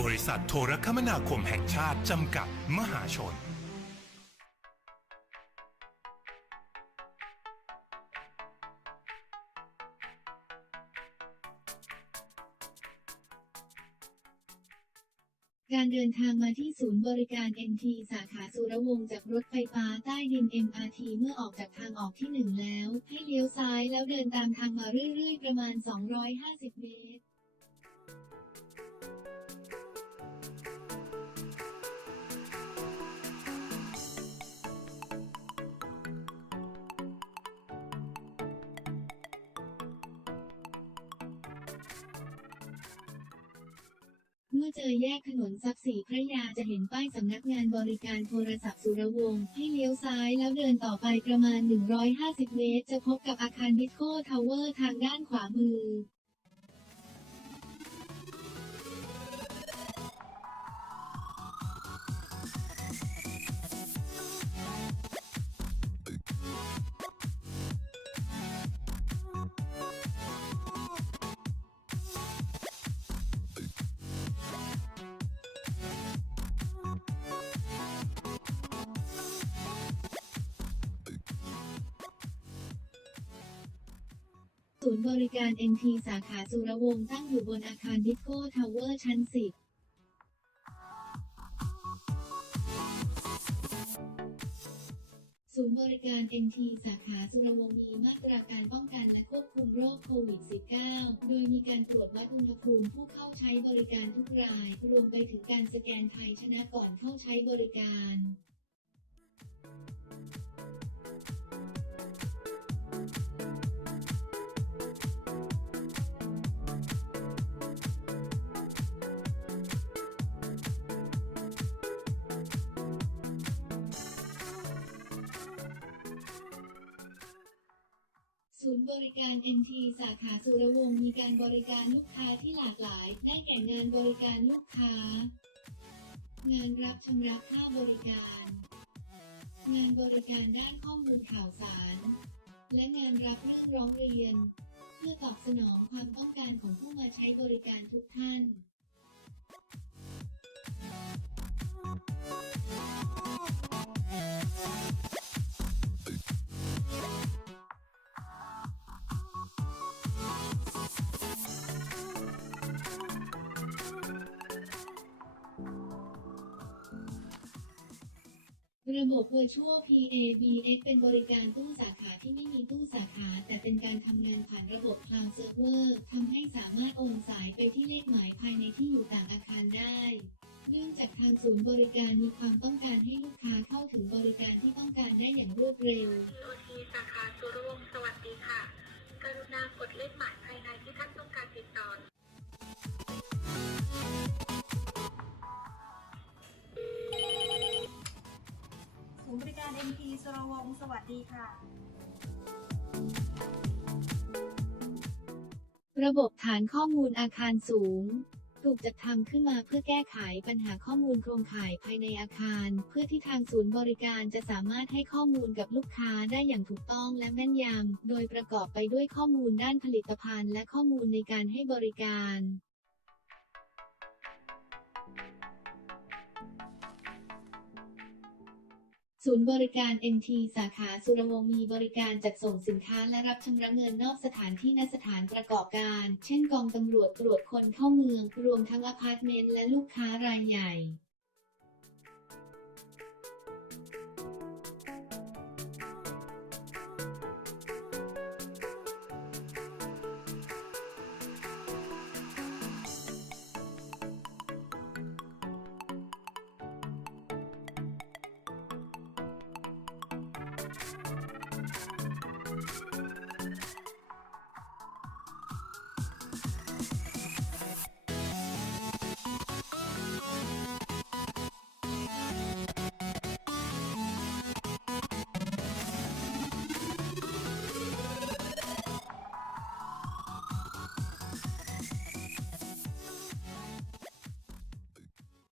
บริษัทโทรคมนาคมแห่งชาติจำกัดมหาชน การเดินทางมาที่ศูนย์บริการ MT สาขาสุรวงศ์จากรถไฟฟ้าใต้ดิน MRT เมื่อออกจากทางออกที่ 1 แล้ว ให้เลี้ยวซ้ายแล้วเดินตามทางมาเรื่อย ๆ ประมาณ 250 เมตร มื่อเจอแยกถนนทรัพย์ศรีพระยาจะเห็นป้ายสำนักงานบริการโทรศัพท์สุรวงศ์ให้เลี้ยวซ้ายแล้วเดินต่อไปประมาณ 150 เมตร จะพบกับอาคารดิสโก้ทาวเวอร์ทางด้านขวามือ ศูนย์บริการ NT สาขาสุรวงศ์ตั้งอยู่บนอาคารดิสโก้ทาวเวอร์ชั้น 10ศูนย์บริการ NT สาขาสุรวงศ์มีมาตรการป้องกันและควบคุมโรคโควิด -19 โดยมีการตรวจวัดอุณหภูมิผู้เข้าใช้บริการทุกราย รวมไปถึงการสแกนไทยชนะก่อนเข้าใช้บริการ ศูนย์บริการ NT สาขาสุรวงศ์มีการบริการลูกค้าที่หลากหลาย ได้แก่งานบริการลูกค้า งานรับชำระค่าบริการ งานบริการด้านข้อมูลข่าวสาร และงานรับเรื่องร้องเรียน เพื่อตอบสนองความต้องการของผู้มาใช้บริการทุกท่าน ระบบ Virtual PABX เป็นบริการตู้สาขาที่ไม่มีตู้สาขา แต่เป็นการทำงานผ่านระบบ Cloud Server ทำให้สามารถโอนสายไปที่เลขหมายภายในที่อยู่ต่างอาคารได้ เนื่องจากทางศูนย์บริการมีความต้องการให้ลูกค้าเข้าถึงบริการที่ต้องการได้อย่างรวดเร็ว สาขา ศูนย์บริการ MP สรวงศ์สวัสดีค่ะ ระบบฐานข้อมูลอาคารสูง ถูกจัดทำขึ้นมาเพื่อแก้ไขปัญหาข้อมูลโครงข่ายภายในอาคาร เพื่อที่ทางศูนย์บริการจะสามารถให้ข้อมูลกับลูกค้าได้อย่างถูกต้องและแม่นยำโดยประกอบไปด้วยข้อมูลด้านผลิตภัณฑ์ และข้อมูลในการให้บริการ ศูนย์บริการ MT สาขาสุรวงศ์มีบริการจัดส่งสินค้าและรับชำระเงินนอกสถานที่ณสถานประกอบการ เช่นกองตำรวจตรวจคนเข้าเมือง รวมทั้งอพาร์ตเมนต์และลูกค้ารายใหญ่